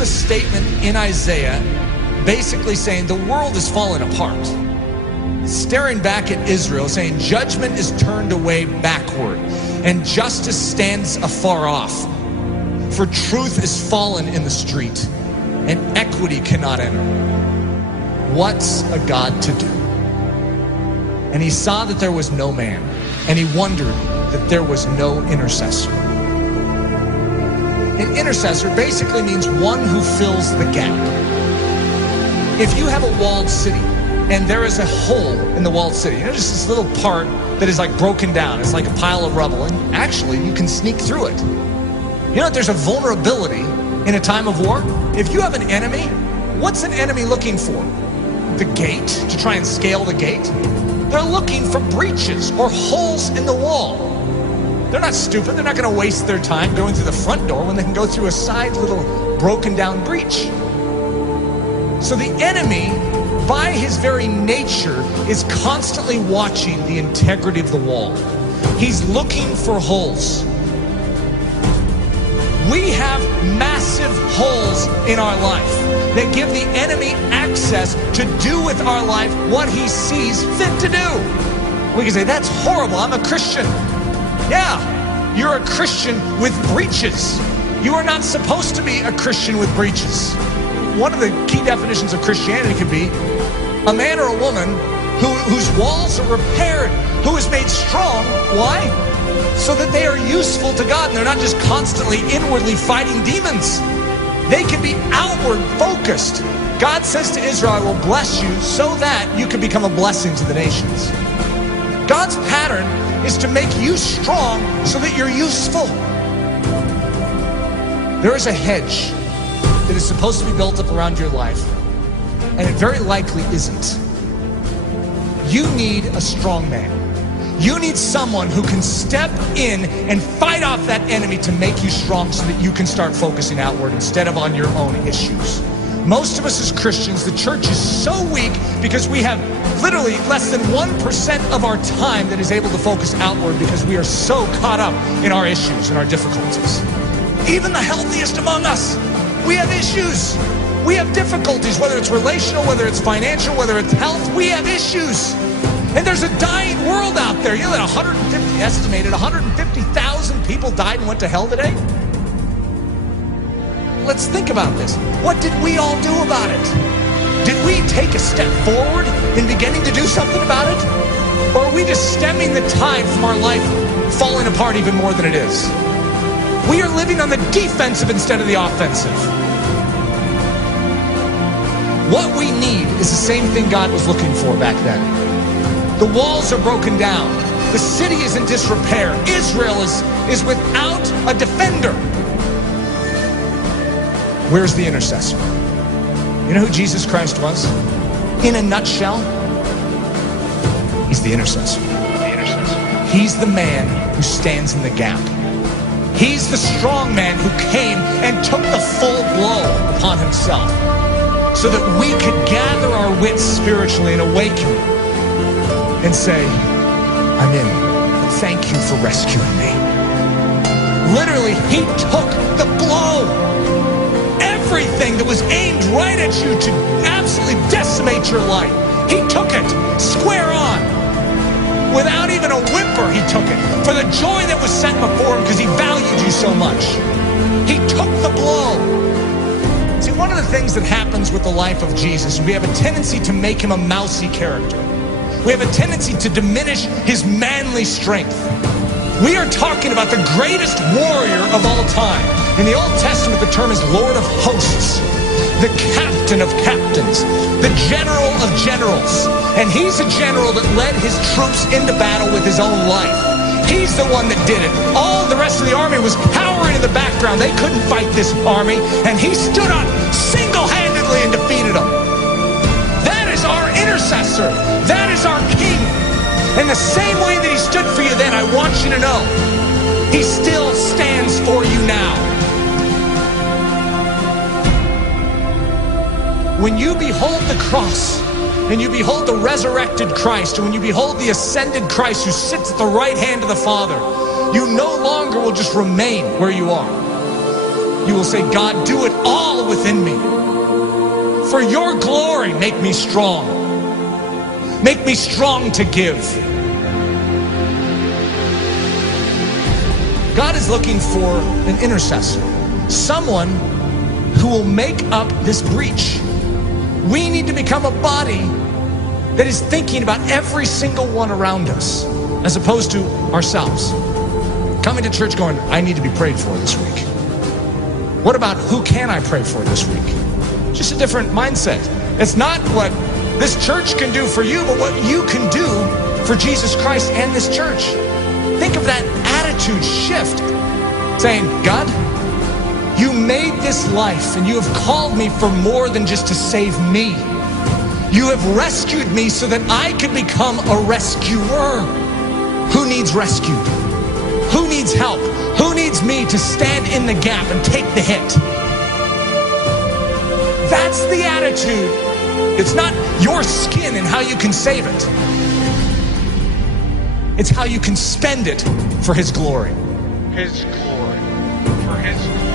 a statement in Isaiah basically saying the world is falling apart. Staring back at Israel, saying judgment is turned away backward and justice stands afar off. For truth is fallen in the street and equity cannot enter. What's a God to do? And he saw that there was no man, and he wondered that there was no intercessor. An intercessor basically means one who fills the gap. If you have a walled city and there is a hole in the walled city, just this little part that is like broken down, it's like a pile of rubble, and actually you can sneak through it. There's a vulnerability in a time of war. If you have an enemy, what's an enemy looking for? The gate, to try and scale the gate? They're looking for breaches or holes in the wall. They're not stupid. They're not going to waste their time going through the front door when they can go through a side little broken down breach. So the enemy, by his very nature, is constantly watching the integrity of the wall. He's looking for holes. We have massive holes in our life that give the enemy access to do with our life what he sees fit to do. We can say, that's horrible, I'm a Christian. Yeah, you're a Christian with breaches. You are not supposed to be a Christian with breaches. One of the key definitions of Christianity could be a man or a woman whose walls are repaired, who is made strong. Why? So that they are useful to God and they're not just constantly inwardly fighting demons. They can be outward focused. God says to Israel, I will bless you so that you can become a blessing to the nations. God's pattern is to make you strong so that you're useful. There is a hedge that is supposed to be built up around your life, and it very likely isn't. You need a strong man. You need someone who can step in and fight off that enemy to make you strong so that you can start focusing outward instead of on your own issues. Most of us as Christians, the church is so weak because we have literally less than 1% of our time that is able to focus outward because we are so caught up in our issues and our difficulties. Even the healthiest among us, we have issues. We have difficulties, whether it's relational, whether it's financial, whether it's health, we have issues. And there's a dying world out there. You know that estimated 150,000 people died and went to hell today? Let's think about this. What did we all do about it? Did we take a step forward in beginning to do something about it? Or are we just stemming the tide from our life falling apart even more than it is? We are living on the defensive instead of the offensive. What we need is the same thing God was looking for back then. The walls are broken down. The city is in disrepair. Israel is without a defender. Where's the intercessor? You know who Jesus Christ was? In a nutshell, he's the intercessor. He's the man who stands in the gap. He's the strong man who came and took the full blow upon himself so that we could gather our wits spiritually and awaken and say, I'm in. Thank you for rescuing me. Literally, he took the blow. Everything that was aimed right at you to absolutely decimate your life, he took it square on. Without even a whimper, he took it. For the joy that was set before him because he valued you so much. He took the blow. See, one of the things that happens with the life of Jesus, we have a tendency to make him a mousy character. We have a tendency to diminish his manly strength. We are talking about the greatest warrior of all time. In the Old Testament, the term is Lord of Hosts, the captain of captains, the general of generals. And he's a general that led his troops into battle with his own life. He's the one that did it. All the rest of the army was cowering in the background. They couldn't fight this army, and he stood up single-handedly and defeated them. That is our intercessor. That is our king. And the same way that he stood for you then, I want you to know, he still stands for you now. When you behold the cross, and you behold the resurrected Christ, and when you behold the ascended Christ who sits at the right hand of the Father, you no longer will just remain where you are. you will say, God, do it all within me. For your glory, make me strong. Make me strong to give. God is looking for an intercessor, someone who will make up this breach. We need to become a body that is thinking about every single one around us, as opposed to ourselves. Coming to church going, I need to be prayed for this week. What about who can I pray for this week? Just a different mindset. It's not what this church can do for you, but what you can do for Jesus Christ and this church. Think of that attitude shift, saying, God, you made this life and you have called me for more than just to save me. You have rescued me so that I could become a rescuer. Who needs rescued? Who needs help? Who needs me to stand in the gap and take the hit? That's the attitude. It's not your skin and how you can save it. It's how you can spend it for His glory. His glory. For His glory.